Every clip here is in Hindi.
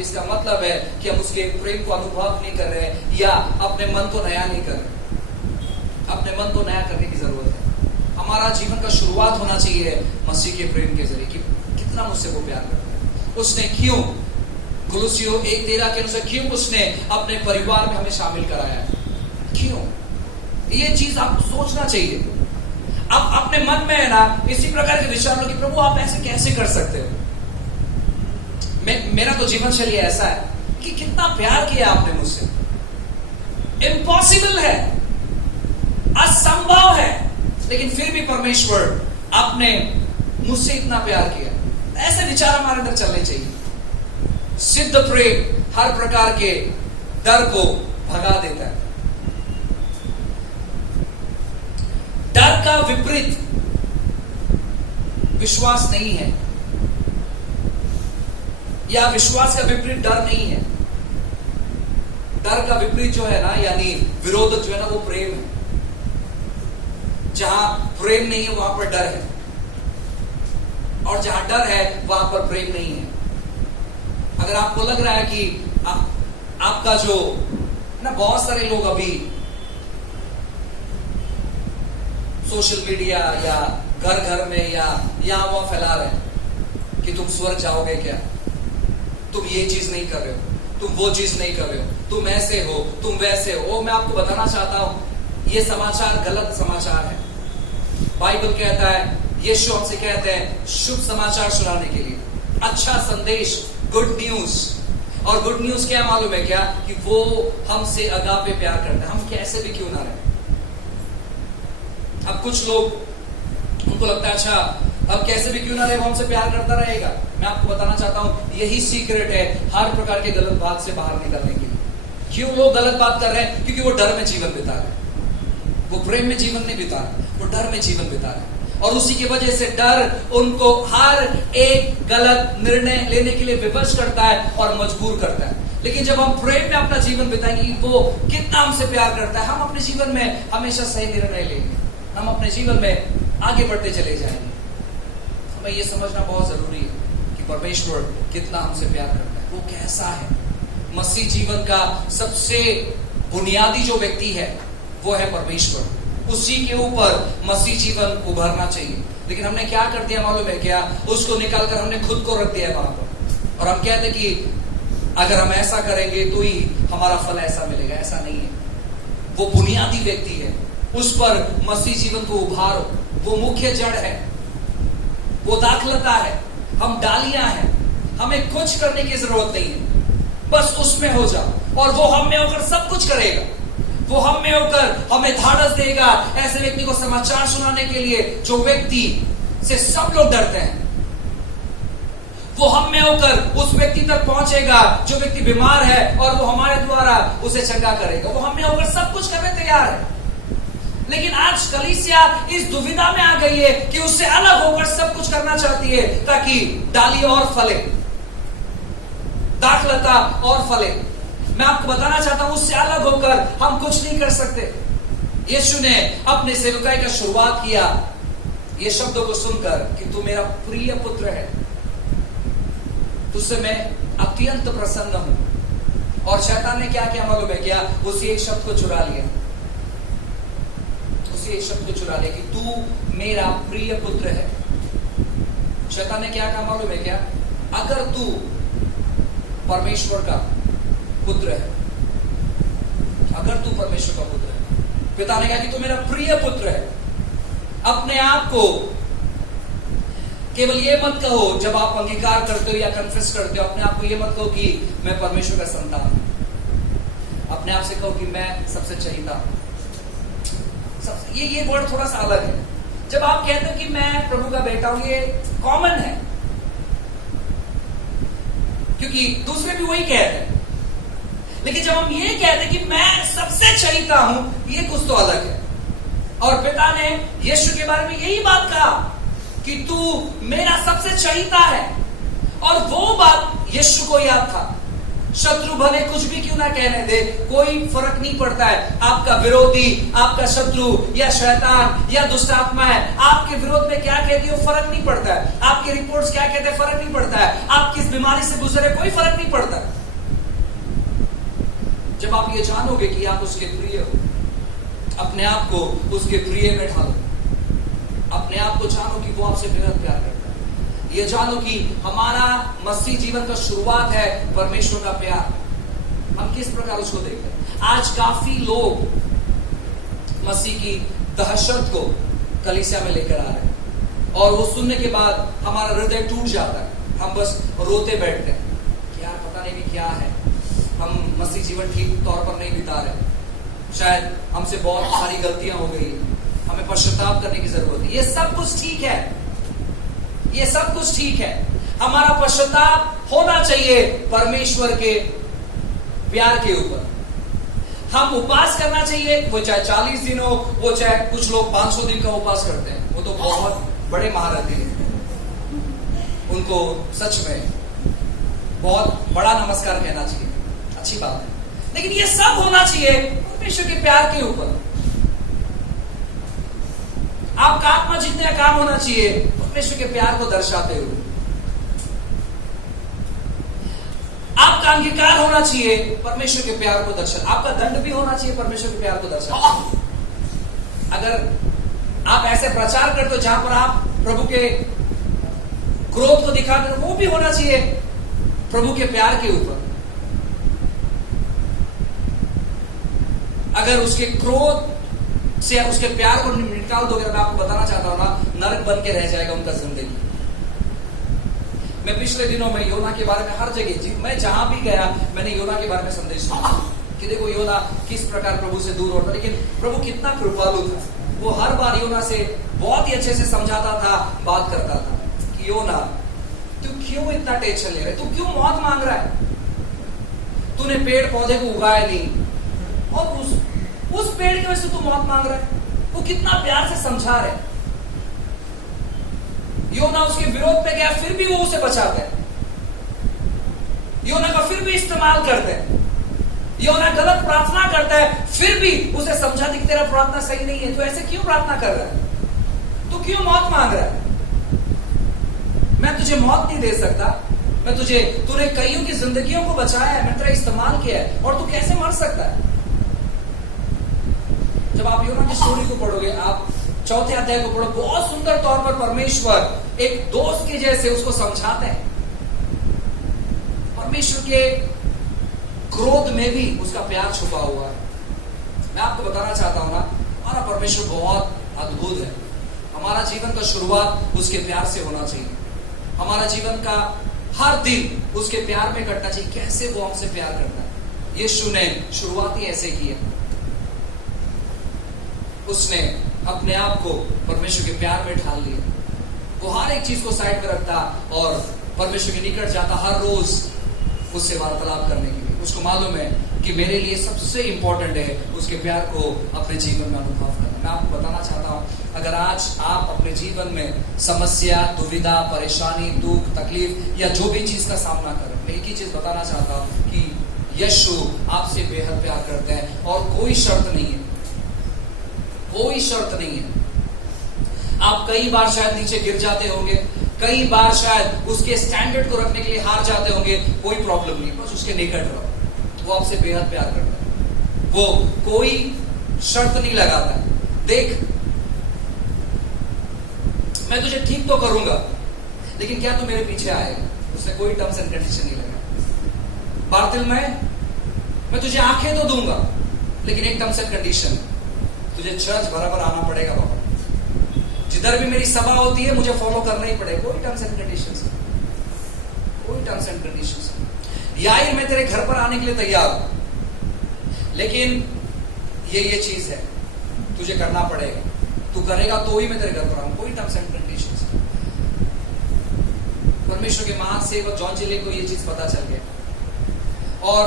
तो इसका मतलब है कि हम उसके प्रेम को अनुभव नहीं कर रहे या अपने मन को नया नहीं कर रहे। अपने मन को नया करने की जरूरत है। हमारा जीवन का शुरुआत होना चाहिए मसीह के प्रेम के जरिए कि कितना मुझसे वो प्यार करता है, उसने क्यों, कुलुसियों 1:13 के अनुसार क्यों उसने अपने परिवार में हमें शामिल कराया, क्यों, ये चीज आपको सोचना चाहिए। अब अपने मन में है ना इसी प्रकार के विचार लो कि प्रभु आप ऐसे कैसे कर सकते हो। मेरा तो जीवन शैली ऐसा है कि कितना प्यार किया आपने मुझसे, इम्पॉसिबल है, असंभव है, लेकिन फिर भी परमेश्वर आपने मुझसे इतना प्यार किया। ऐसे विचार हमारे अंदर चलने चाहिए। सिद्ध प्रेम हर प्रकार के डर को भगा देता है। डर का विपरीत विश्वास नहीं है, या विश्वास का विपरीत डर नहीं है। डर का विपरीत जो है ना, यानी विरोधक जो है ना, वो प्रेम है। जहां प्रेम नहीं है वहां पर डर है, और जहां डर है वहां पर प्रेम नहीं है। अगर आपको लग रहा है कि आपका जो ना, बहुत सारे लोग अभी सोशल मीडिया या घर घर में या यहां वहां फैला रहे हैं कि तुम स्वर्ग जाओगे क्या, तुम ये चीज नहीं कर रहे हो, तुम वो चीज नहीं कर रहे हो, तुम ऐसे हो, तुम वैसे हो। मैं आपको बताना चाहता हूं ये समाचार गलत समाचार है। बाइबल कहता है, यीशु हमसे कहते हैं शुभ समाचार सुनाने के लिए, अच्छा संदेश, गुड न्यूज। और गुड न्यूज क्या मालूम है क्या, कि वो हमसे अगापे प्यार करते हैं, हम कैसे भी क्यों ना रहे। अब कुछ लोग उनको लगता है अच्छा अब कैसे भी क्यों ना रहे वो हमसे प्यार करता रहेगा। मैं आपको बताना चाहता हूं यही सीक्रेट है हर प्रकार के गलत बात से बाहर निकलने के लिए। क्यों लोग गलत बात कर रहे हैं, क्योंकि वो डर में जीवन बिता रहे हैं। वो प्रेम में जीवन नहीं बिता रहे, वो डर में जीवन बिता रहे हैं, और उसी की वजह से डर उनको हर एक गलत निर्णय लेने के लिए विवश करता है और मजबूर करता है। लेकिन जब हम प्रेम में अपना जीवन बिताएंगे, वो कितना हमसे प्यार करता है, हम अपने जीवन में हमेशा सही निर्णय लेंगे, हम अपने जीवन में आगे बढ़ते चले जाएंगे। हमें यह समझना बहुत जरूरी है कि परमेश्वर कितना हमसे प्यार करता है, वो कैसा है। मसीह जीवन का सबसे बुनियादी जो व्यक्ति है वो है परमेश्वर। उसी के ऊपर मसीह जीवन उभरना चाहिए। लेकिन हमने क्या कर दिया मालूम है क्या, उसको निकालकर हमने खुद को रख दिया है वहां पर, और हम कहते कि अगर हम ऐसा करेंगे तो ही हमारा फल ऐसा मिलेगा। ऐसा नहीं है। वो बुनियादी व्यक्ति है, उस पर मसीह जीवन को उभारो। वो मुख्य जड़ है, वो दाखलता है, हम डालियां हैं। हमें कुछ करने की जरूरत नहीं है, बस उसमें हो जाओ और वो हम में होकर सब कुछ करेगा। वो हम में होकर हमें धाड़स देगा ऐसे व्यक्ति को समाचार सुनाने के लिए जो व्यक्ति से सब लोग डरते हैं। वो हम में होकर उस व्यक्ति तक पहुंचेगा जो व्यक्ति बीमार है, और वो हमारे द्वारा उसे चंगा करेगा। वो हम में होकर सब कुछ करने तैयार है। लेकिन आज कलीसिया इस दुविधा में आ गई है कि उससे अलग होकर सब कुछ करना चाहती है ताकि डाली और फले, दाखलता और फले। मैं आपको बताना चाहता हूं उससे अलग होकर हम कुछ नहीं कर सकते। यीशु ने अपने सेवकाई का शुरुआत किया ये शब्दों को सुनकर कि तू मेरा प्रिय पुत्र है, तुझसे मैं अत्यंत प्रसन्न हूं। और शैतान ने क्या किया मालूम है क्या, उसी एक शब्द को चुरा लिया, उसी एक शब्द को चुरा लिया कि तू मेरा प्रिय पुत्र है। शैतान ने क्या कहा मालूम है क्या, अगर तू परमेश्वर का पुत्र है, अगर तू परमेश्वर का पुत्र है, पिता ने कहा कि तू मेरा प्रिय पुत्र है। अपने आप को केवल ये मत कहो जब आप अंगीकार करते हो या कन्फेस करते हो, अपने आप को ये मत कहो कि मैं परमेश्वर का संतान हूं। अपने आप से कहो कि मैं सबसे चहीता हूं। ये वर्ड थोड़ा सा अलग है। जब आप कहते हो कि मैं प्रभु का बेटा हूं, ये कॉमन है क्योंकि दूसरे भी वही कहते हैं। लेकिन जब हम ये कहते हैं कि मैं सबसे चहीता हूं, ये कुछ तो अलग है। और पिता ने यीशु के बारे में यही बात कहा कि तू मेरा सबसे चहीता है। और वो बात यीशु को याद था, शत्रु भले कुछ भी क्यों ना कहने दे, कोई फर्क नहीं पड़ता है। आपका विरोधी, आपका शत्रु या शैतान या दुष्ट आत्मा है, आपके विरोध में क्या कहती है फर्क नहीं पड़ता है। आपके रिपोर्ट्स क्या कहते हैं फर्क नहीं पड़ता है। आप किस बीमारी से गुजरे कोई फर्क नहीं पड़ता। जब आप ये जानोगे कि आप उसके प्रिय हो, अपने आप को उसके प्रिय में ढालो। अपने आप को जानो कि वो आपसे बेहद प्यार करता है। ये जानो कि हमारा मसीह जीवन का शुरुआत है परमेश्वर का प्यार। हम किस प्रकार उसको देखते हैं। आज काफी लोग मसीह की दहशत को कलीसिया में लेकर आ रहे हैं और वो सुनने के बाद हमारा हृदय टूट जाता है। हम बस रोते बैठते हैं कि यार पता नहीं भी क्या है, हम मसीह जीवन ठीक तौर पर नहीं बिता रहे, शायद हमसे बहुत सारी गलतियां हो गई, हमें पश्चाताप करने की जरूरत है। ये सब कुछ ठीक है, ये सब कुछ ठीक है। हमारा पश्चाताप होना चाहिए परमेश्वर के प्यार के ऊपर। हम उपवास करना चाहिए, वो चाहे 40 दिन हो, वो चाहे कुछ लोग 500 दिन का उपवास करते हैं, वो तो बहुत बड़े महारथी हैं, उनको सच में बहुत बड़ा नमस्कार कहना चाहिए, अच्छी बात है। लेकिन ये सब होना चाहिए परमेश्वर के प्यार के ऊपर। आपका आत्मा जीतने का काम होना चाहिए परमेश्वर के प्यार को दर्शाते हुए। आपका अंगीकार होना चाहिए परमेश्वर के प्यार को दर्शा। आपका दंड भी होना चाहिए परमेश्वर के प्यार को दर्शा। अगर आप ऐसे प्रचार करते हो जहां पर आप प्रभु के क्रोध को दिखाते हो, वो भी होना चाहिए प्रभु के प्यार के ऊपर। अगर उसके क्रोध से उसके प्यार को निकाल दोगे, मैं आपको बताना चाहता हूं ना, नरक बन के रह जाएगा उनका जिंदगी। मैं पिछले दिनों में योना के बारे में हर जगह, मैं जहां भी गया मैंने योना के बारे में संदेश सुना कि देखो योना किस प्रकार प्रभु से दूर होता, लेकिन प्रभु कितना कृपालु था। वो हर बार योना से बहुत ही अच्छे से समझाता था, बात करता था कि योना तू क्यों इतना टेंशन ले रहा है, तू क्यों मौत मांग रहा है, तूने पेड़ पौधे को उगाया नहीं और उस पेड़ की वजह से तू मौत मांग रहा है। वो कितना प्यार से समझा रहे। योना उसके विरोध पे गया, फिर भी वो उसे बचाते हैं। योना का फिर भी इस्तेमाल करते हैं। योना गलत प्रार्थना करता है, फिर भी उसे समझाते कि तेरा प्रार्थना सही नहीं है, तू ऐसे क्यों प्रार्थना कर रहा है, तू क्यों मौत मांग रहा है। मैं तुझे मौत नहीं दे सकता, मैं तूने कईयों की जिंदगियों को बचाया है, मैं तेरा इस्तेमाल किया है, और तू कैसे मर सकता है। जब आप योना की स्टोरी को पढ़ोगे, आप 4थे अध्याय को पढ़ो, बहुत सुंदर तौर पर परमेश्वर एक दोस्त के जैसे उसको समझाते हैं। परमेश्वर के क्रोध में भी उसका प्यार छुपा हुआ है। मैं आपको बताना चाहता हूं ना, हमारा परमेश्वर बहुत अद्भुत है। हमारा जीवन का शुरुआत उसके प्यार से होना चाहिए। हमारा जीवन का हर दिन उसके प्यार में कटना चाहिए। कैसे वो हमसे प्यार करता है। यीशु ने शुरुआत ही ऐसे की है। उसने अपने आप को परमेश्वर के प्यार में ढाल लिया। वो हर एक चीज को साइड पर रखता और परमेश्वर के निकट जाता, हर रोज उससे वार्तालाप करने के लिए। उसको मालूम है कि मेरे लिए सबसे इंपॉर्टेंट है उसके प्यार को अपने जीवन में अनुभव करना। मैं आपको बताना चाहता हूं, अगर आज आप अपने जीवन में समस्या, दुविधा, परेशानी, दुख, तकलीफ या जो भी चीज का सामना कर रहे हैं, मैं एक ही चीज बताना चाहता हूं कि यीशु आपसे बेहद प्यार करते हैं और कोई शर्त नहीं है, कोई शर्त नहीं है। आप कई बार शायद नीचे गिर जाते होंगे, कई बार शायद उसके स्टैंडर्ड को रखने के लिए हार जाते होंगे, कोई प्रॉब्लम नहीं, बस उसके निकट रहो। वो आपसे बेहद प्यार करता है, वो कोई शर्त नहीं लगाता है। देख, मैं तुझे ठीक तो करूंगा, लेकिन क्या तू मेरे पीछे आएगा, उसने कोई टर्म्स एंड कंडीशन नहीं लगा। बार्तिलमै, मैं तुझे आंखें तो दूंगा, लेकिन एक टर्म्स एंड कंडीशन, तुझे चर्च बराबर आना पड़ेगा बाबा। जिधर भी मेरी सभा होती है मुझे फॉलो करना ही पड़ेगा। कोई टर्म्स एंड कंडीशंस, कोई टर्म्स एंड कंडीशंस। यार मैं तेरे घर पर आने के लिए तैयार हूं, लेकिन ये चीज है, तुझे करना पड़ेगा, तू करेगा तो ही मैं तेरे घर पर आऊं। कोई टर्म्स एंड कंडीशंस। परमेश्वर के महान सेवक जॉन जिले को ये चीज पता चल गया और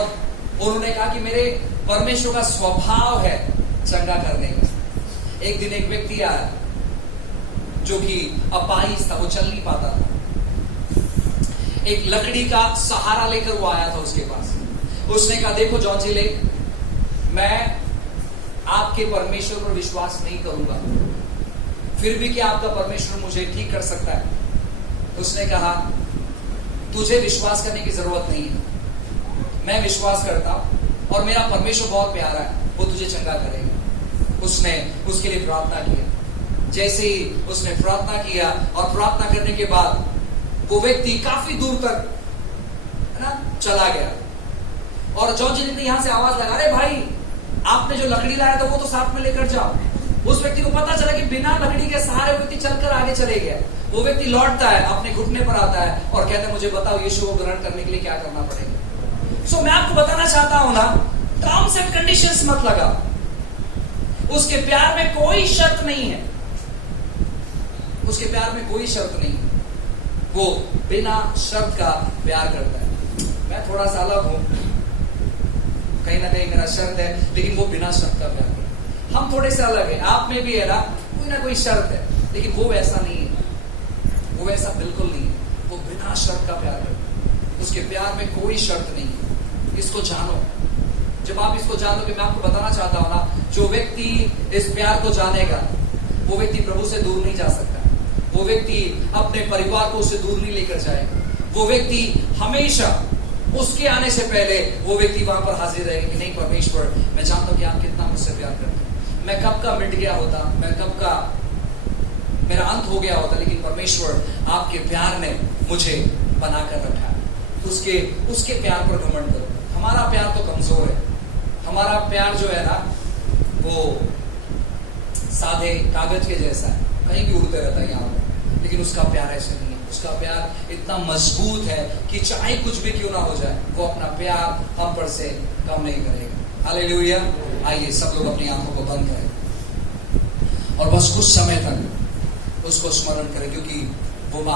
उन्होंने कहा कि मेरे परमेश्वर का स्वभाव है चंगा करने का। एक दिन एक व्यक्ति आया जो कि अपाहिज था, वो चल नहीं पाता था। एक लकड़ी का सहारा लेकर वो आया था उसके पास। उसने कहा देखो जॉन जी ले, मैं आपके परमेश्वर पर विश्वास नहीं करूंगा, फिर भी क्या आपका परमेश्वर मुझे ठीक कर सकता है? उसने कहा तुझे विश्वास करने की जरूरत नहीं है, मैं विश्वास करता हूं और मेरा परमेश्वर बहुत प्यारा है, वो तुझे चंगा करेगा। उसने उसके लिए प्रार्थना की। जैसे ही उसने प्रार्थना किया और प्रार्थना करने के बाद वो व्यक्ति काफी दूर तक है ना चला गया, और जॉन जी ने यहां से आवाज लगा, अरे भाई आपने जो लकड़ी लाया था वो तो साथ में लेकर जाओ। उस व्यक्ति को पता चला कि बिना लकड़ी के सहारे व्यक्ति चलकर आगे चले गया। वो व्यक्ति लौटता है, अपने घुटने पर आता है और कहता है मुझे बताओ यीशु को ग्रहण करने के लिए क्या करना पड़ेगा। सो मैं आपको बताना चाहता हूं ना, टर्म्स एंड कंडीशंस मत लगा। उसके प्यार में कोई शर्त नहीं है, उसके प्यार में कोई शर्त नहीं है, वो बिना शर्त का प्यार करता है। मैं थोड़ा सा अलग हूं, कहीं ना कहीं मेरा शर्त है, लेकिन वो बिना शर्त का प्यार करता है। हम थोड़े से अलग है, आप में भी है ना कोई शर्त है, लेकिन वो वैसा नहीं है, वो वैसा बिल्कुल नहीं है, वो बिना शर्त का प्यार करता है। उसके प्यार में कोई शर्त नहीं है। इसको जानो, जब आप इसको जानोगे, मैं आपको बताना चाहता हूं ना, जो व्यक्ति इस प्यार को जानेगा वो व्यक्ति प्रभु से दूर नहीं जा सकता, वो व्यक्ति अपने परिवार को उससे दूर नहीं लेकर जाएगा, वो व्यक्ति हमेशा उसके आने से पहले वो व्यक्ति वहां पर हाजिर रहेगा कि नहीं परमेश्वर, मैं जानता हूं कि आप कितना मुझसे प्यार करते हैं, मैं कब का मिट गया होता, मैं कब का मेरा अंत हो गया होता, लेकिन परमेश्वर आपके प्यार ने मुझे बनाकर रखा है। उसके प्यार पर घमंड करो। हमारा प्यार तो कमजोर है, हमारा प्यार जो है ना वो सादे कागज के जैसा है, कहीं भी उड़ते रहता है यहाँ पर, लेकिन उसका प्यार ऐसे नहीं है। उसका प्यार इतना मजबूत है कि चाहे कुछ भी क्यों ना हो जाए, वो अपना प्यार हम पर से कम नहीं करेगा। हालेलुया। आइए सब लोग अपनी आंखों को बंद करें और बस कुछ समय तक उसको स्मरण करें, क्योंकि